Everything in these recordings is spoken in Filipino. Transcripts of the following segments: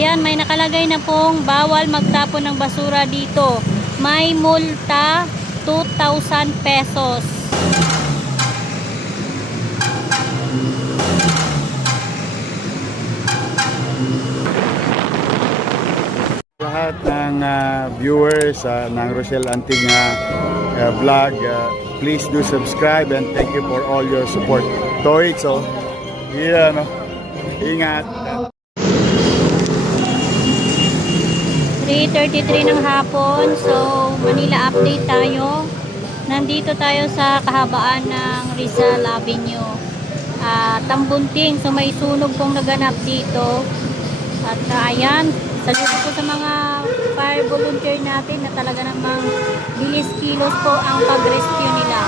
Ayan, may nakalagay na pong bawal magtapon ng basura dito. May multa 2,000 pesos. Lahat ng viewers ng Rochelle Antigna vlog, please do subscribe and thank you for all your support. Toits, oh. Yeah, no? Ingat. 3:33 ng hapon. So, Manila update tayo. Nandito tayo sa kahabaan ng Rizal Avenue. Tambunting. So, may sunog pong naganap dito. At ayan, saludo po sa mga fire volunteer natin na talaga namang bilis kilos po ang pag-rescue nila.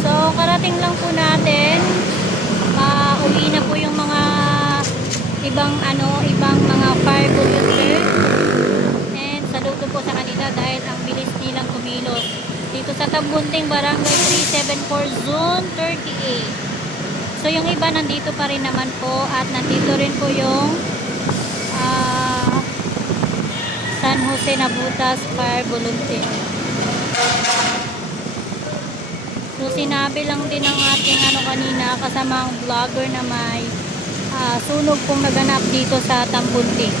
So, karating lang po natin. Uli na po yung mga ibang mga fire volunteer. And saludo po sa kanila dahil ang bilis nilang kumilos. Dito sa Tambunting, Barangay 374, Zone 38. So, yung iba nandito pa rin naman po at nandito rin po yung San Jose Nabutas Fire Volunteer. So, sinabi lang din ng ating kanina, kasamang vlogger na may sunog pong naganap dito sa Tambunting.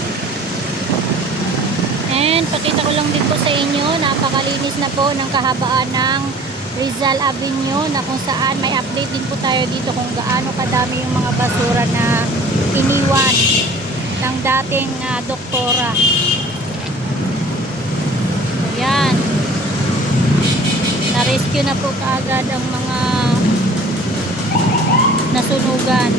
And, pakita ko lang din po sa inyo, napakalinis na po ng kahabaan ng Rizal Avenue na kung saan may update din po tayo dito kung gaano kadami yung mga basura na iniwan ng dating doktora. Ayan. Na-rescue na po kaagad ang mga nasunugan.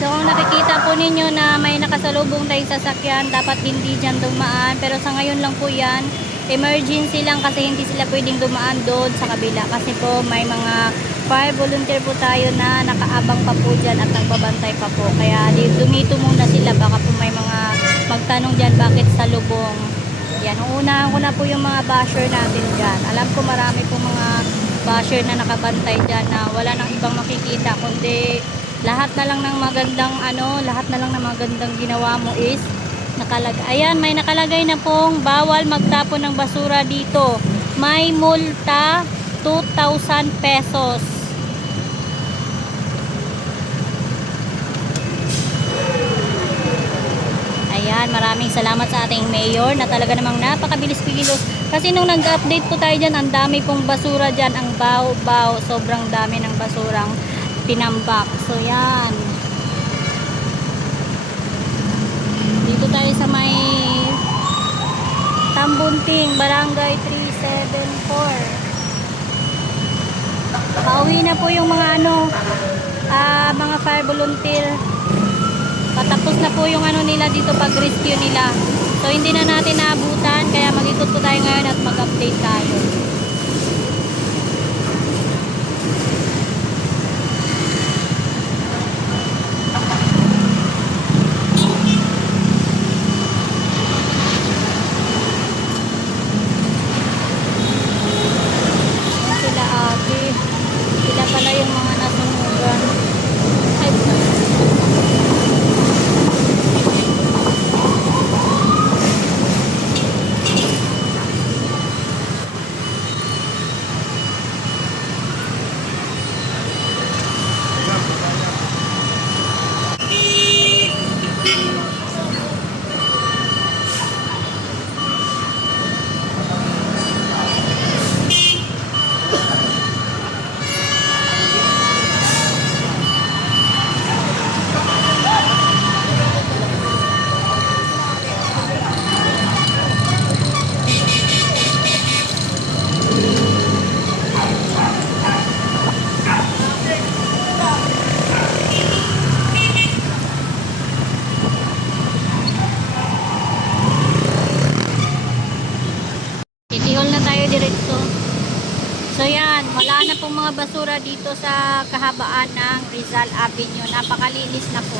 So kung nakikita po ninyo na may nakasalubong tayong sasakyan, dapat hindi dyan dumaan. Pero sa ngayon lang po yan, emergency lang kasi hindi sila pwedeng dumaan doon sa kabila. Kasi po may mga fire volunteer po tayo na nakaabang pa po dyan at nagbabantay pa po. Kaya dumito muna sila, baka po may mga magtanong dyan bakit salubong. Yan, unahan ko na po yung mga basher natin dyan. Alam ko marami po mga basher na nakabantay dyan na wala nang ibang makikita kundi lahat na lang ng magandang lahat na lang ng magandang ginawa mo is nakalagay. Ayan, may nakalagay na pong bawal magtapon ng basura dito. May multa 2,000 pesos. Ayan, maraming salamat sa ating mayor na talaga namang napakabilis-bilis. Kasi nung nag-update po tayo dyan, ang dami pong basura dyan, ang baw-baw. Sobrang dami ng basurang tinambak. So, yan. Dito tayo sa may Tambunting, Barangay 374. Pauwi na po yung mga mga fire volunteer. Patapos na po yung nila dito pag-rescue nila. So, hindi na natin naabutan. Kaya mag-ikot po tayo ngayon at mag-update tayo. Sila pala yung mga nasunugan. mga basura dito sa kahabaan ng Rizal Avenue. Napakalinis na po.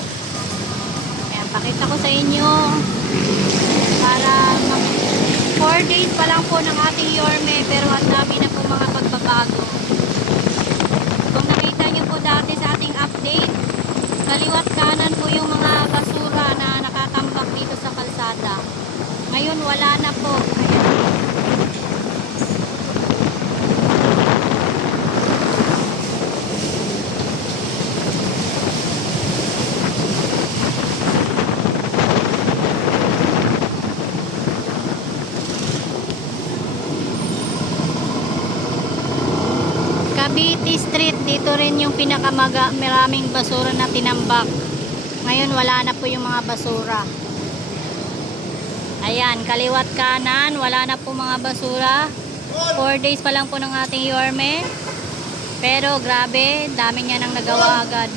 Ayan, pakita ko sa inyo para 4 days pa lang po ng ating Yorme, pero ang dami na po mga pagbabago. Kung nakita nyo po dati sa ating update, kaliwat kanan po yung mga basura na nakatambak dito sa kalsada. Ngayon wala na po. Ayan. Cavite Street, dito rin yung pinakamaraming basura na tinambak. Ngayon wala na po yung mga basura. Ayan, kaliwat kanan, wala na po mga basura. 4 days pa lang po ng ating Yorme. Pero grabe, dami niya nang nagawa agad.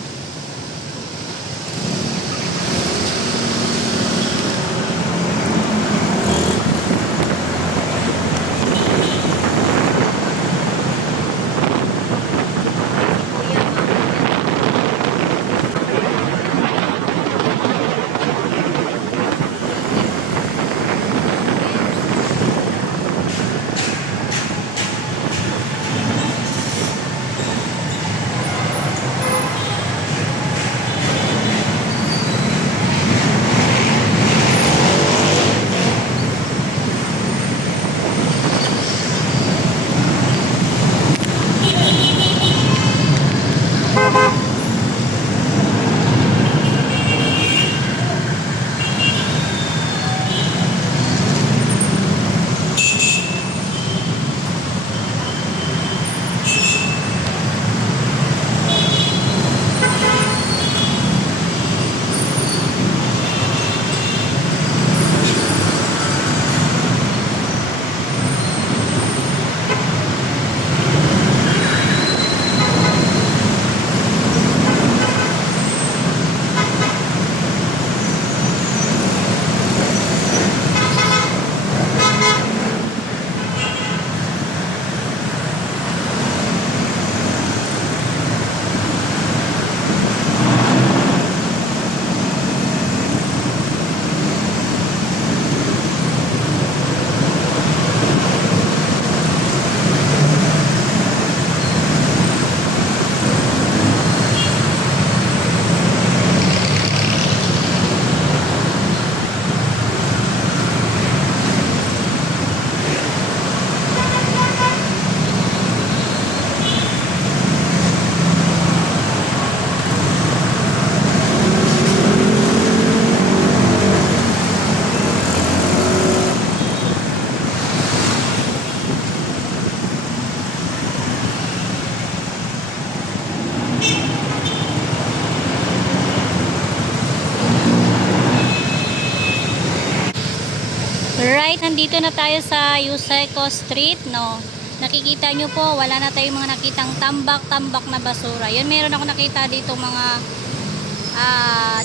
Right, nandito na tayo sa Yuseco Street, no. Nakikita nyo po, wala na tayong mga nakitang tambak-tambak na basura. Yun, meron ako nakita dito mga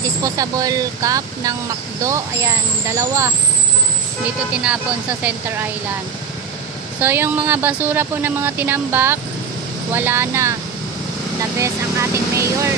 disposable cup ng McDo. Ayan, dalawa. Dito tinapon sa Center Island. So, yung mga basura po ng mga tinambak, wala na. The best ang ating mayor.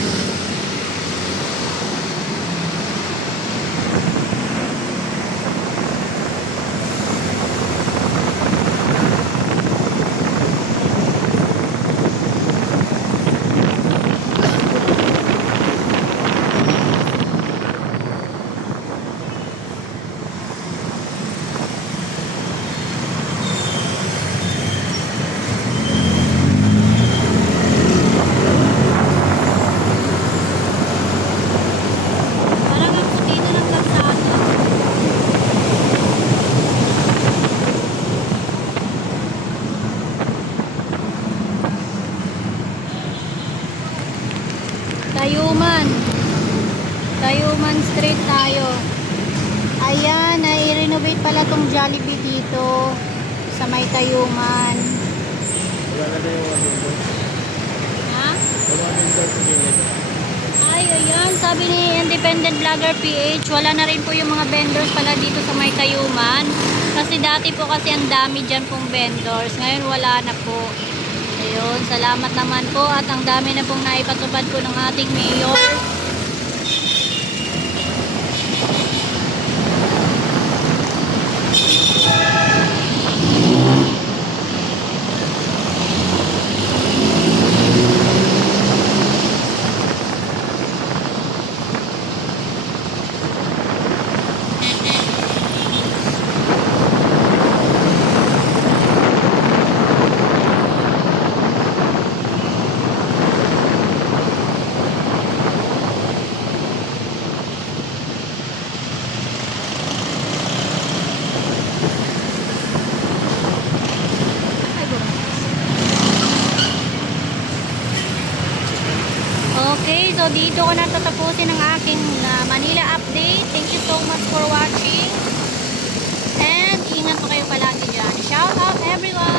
Tayuman Street tayo. Ayan, i-renovate pala tong Jollibee dito sa may Tayuman. Wala na ba yung window? Ha? Wala na yung window sa gilid. Ay, ayan, sabi ni Independent Vlogger PH, wala na rin po yung mga vendors pala dito sa may Tayuman. Kasi dati po kasi ang dami dyan pong vendors. Ngayon wala na po. Ayun, salamat naman po at ang dami na pong naipatupad po ng ating mayor. Okay, so dito ko na tatapusin ang aking Manila update. Thank you so much for watching. And ingat po kayo palagi dyan. Shout out everyone!